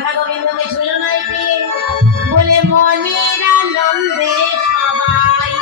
রাধা গোবিন্দকে ঝুলনায় পেয়ে বলে মনের আনন্দে সবাই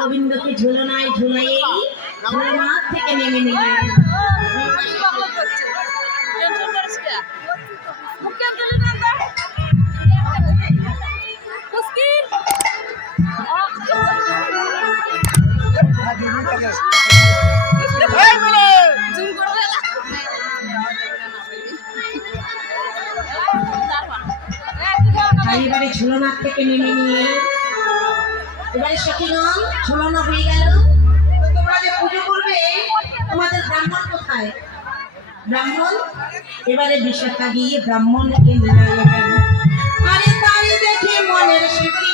গোবিন্দকে ঝুলনায় ঝুলাই ঝুলনার থেকে নেমে নিলেন। এবারে ঝুলনার থেকে নেমে নিয়ে এবারে সখীগণ ঝুলানো হয়ে গেল। তোমরা যে পুজো করবে তোমাদের ব্রাহ্মণ কোথায়? ব্রাহ্মণ এবারে বিশাখা গিয়ে ব্রাহ্মণকে নিয়ে এলেন। আরে তাই দেখি মনের স্মৃতি